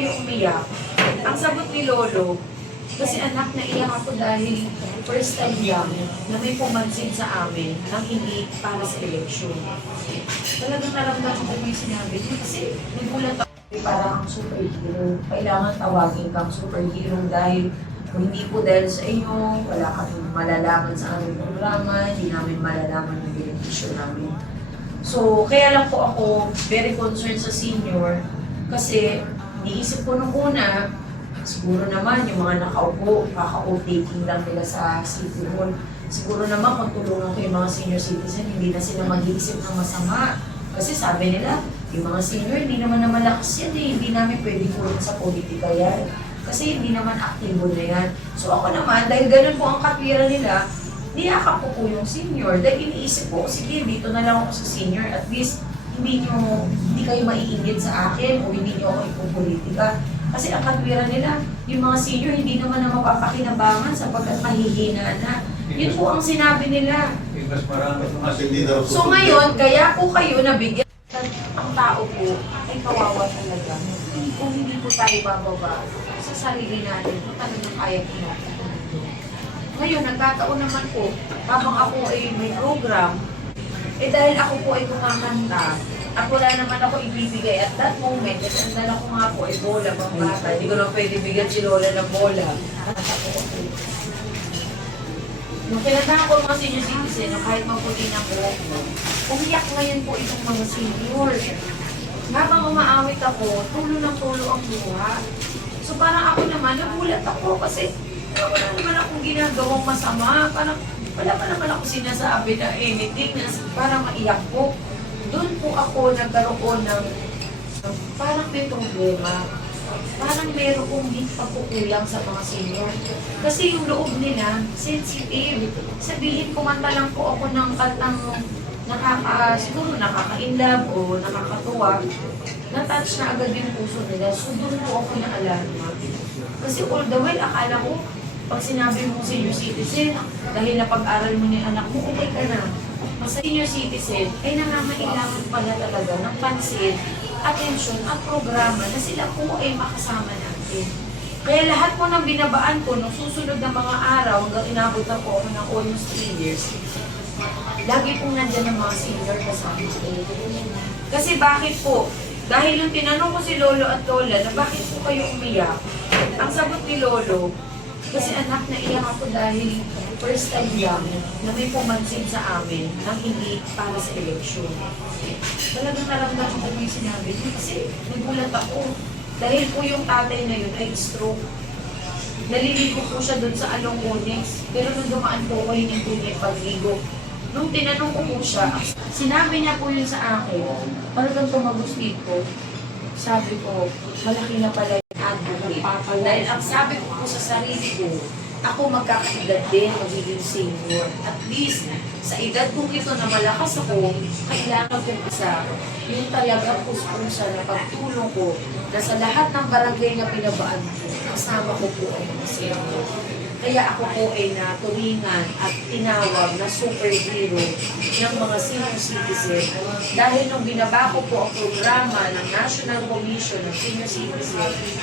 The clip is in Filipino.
kayo umiyak? Ang sagot ni Lolo, kasi anak, naiyak ako dahil first time lang na may pumansin sa amin nang hindi para sa eleksyon. Talagang naramdaman ko yung sinabi niya kasi nagulat ako. Parang superhero. Kailangan tawagin kang superhero dahil kung hindi po dahil sa inyo, wala kami malalaman sa aming programa, hindi namin malalaman yung benepisyo namin. So, kaya lang po ako very concerned sa senior kasi niisip ko nung una, siguro naman yung mga nakaupo, kaka-taking lang nila sa City Hall. Siguro naman kung tulungan ko yung mga senior citizen, hindi na sila mag-iisip ng masama. Kasi sabi nila, yung mga senior, hindi naman na malakas yan eh. Hindi namin pwede pulot sa politika yan. Kasi hindi naman aktibo na yan. So ako naman, dahil ganun po ang katwiran nila, niyakap ko po yung senior. Dahil iniisip ko, sige, dito na lang ako sa senior. At least, hindi kayo maiinggit sa akin o hindi nyo ako ipopolitika. Kasi ang katwiran nila, yung mga senior hindi naman na mapapakinabangan sapagkat mahihina na. Yun po ang sinabi nila. So ngayon, kaya po kayo nabigyan. Ang tao po ay kawawa talaga. Kung hindi po tayo bababa sa sarili natin, kung talagang kaya po natin. Ngayon, nagkataon naman po, habang ako ay may program, dahil ako po ay kumakanta, at wala naman ako ibibigay at that moment, at ang dala ko nga po ay bola, pang bata. Hindi ko lang pwede bigyan si Lola ng bola. Nung kinatahan ko mga senior citizen, kahit maputi ng buhok mo, umiyak ngayon po itong mga senior. Habang umaawit ako, tulo ng tulo ang luha. So parang ako naman, nagulat ako kasi wala naman akong ginagawang masama. Parang wala pa naman ako sinasabi na anything na parang maiyak ko. Doon po ako nagkaroon ng parang may problema. Parang meron kong pagkukulang sa mga senior. Kasi yung loob nila, sensitive. Sabihin, kumanta lang po ako ng kantang siguro nakaka-inlove o nakakatuwa. Na-touch na agad yung puso nila. So doon po ako na-alarma. Kasi all the while, akala ko, pag sinabi mo senior citizen, dahil napag-aral mo ni anak mo, okay ka na. Mas senior citizen ay nangangailangan pala talaga ng pansin, atensyon at programa na sila po ay makasama natin. Kaya lahat po ng binabaan ko nung susunod na mga araw hanggang inabot na po ako ng almost 3 years, lagi pong nandyan ang mga senior kasama ko. Kasi bakit po? Dahil yung tinanong ko si Lolo at Lola na bakit po kayo umiyak, ang sagot ni Lolo, kasi anak, naiyak ako dahil first time lang na may pumansin sa amin nang hindi para sa eleksyon. Talagang naramdaman ko yung sinabi niya kasi nagulat ako. Dahil po yung tatay na yun ay stroke. Naliligo po siya doon sa Along Onyx. Pero nung dumaan po ko, hindi po niya pagligo. Nung tinanong ko po siya, sinabi niya po yun sa akin, talagang tumagos dito. Sabi ko, malaki na pala yung advocate. Dahil ang sabi ko po sa sarili ko, ako magkakaedad din, magiging senior. At least, sa edad kong ito na malakas ako, kailangan kong isa. Yung talagang puspusa na pagtulong ko na sa lahat ng barangay na pinabaan ko, kasama ko po ang mga senior. Kaya ako po ay naturingan at tinawag na superhero ng mga senior citizen dahil nung binaba ko po ang programa ng National Commission of Senior Citizen,